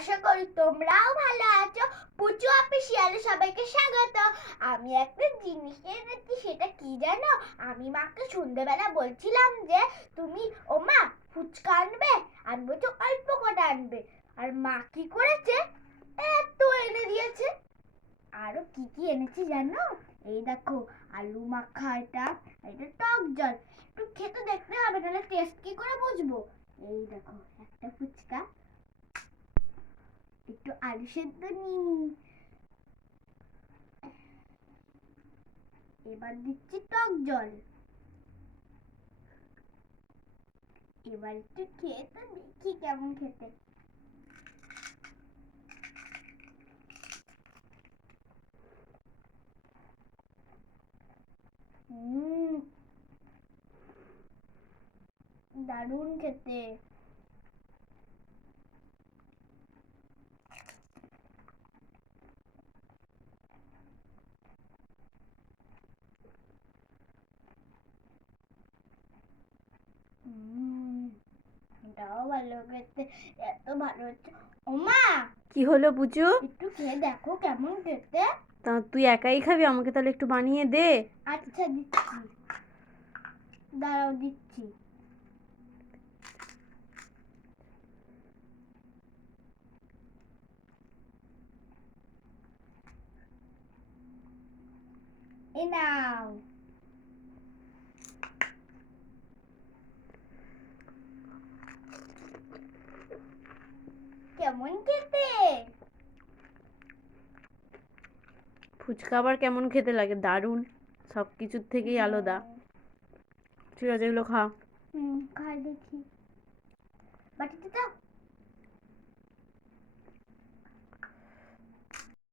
আশা করি তোমরাও ভালো আছো। পুচু অফিসিয়ালে সবাইকে স্বাগত। আমি একটা জিনিস এনেছি সেটা কি জানো? আমি মাকে সন্ধ্যেবেলা বলছিলাম যে, তুমি, ও মা, ফুচকা আনবে? আর বলছো, অল্প কটা আনবে। আর মা কি করেছে? এত এনে দিয়েছে। আরও কি কি এনেছি জানো? এই দেখো, আলু মাখা এটা এটা টক জল। একটু খেতে দেখতে হবে, নাহলে টেস্ট কি করে বুঝব? এই দেখো, একটা ফুচকা। একটু আলু সেদ্ধ নিই। এবার দিচ্ছি টক জল। এবার একটু খেয়ে তো দেখি কেমন খেতে। দারুণ খেতে। হুম, ভালো খেতে এত ভালো হচ্ছে। ওমা কি হলো পুচু একটু খেয়ে দেখো কেমন খেতে। তা তুই একাই খাবি আমাকে তাহলে একটু বানিয়ে দে। আচ্ছা দিচ্ছি। দাঁড়াও দিচ্ছি। এ নাও। কেমন খেতে? ফুচকা আবার কেমন খেতে লাগে? দারুণ। সব কিছুর থেকেই আলাদা। ঠিক আছে এগুলো খা। হুম খাই দেখি। বাটিতে দাও।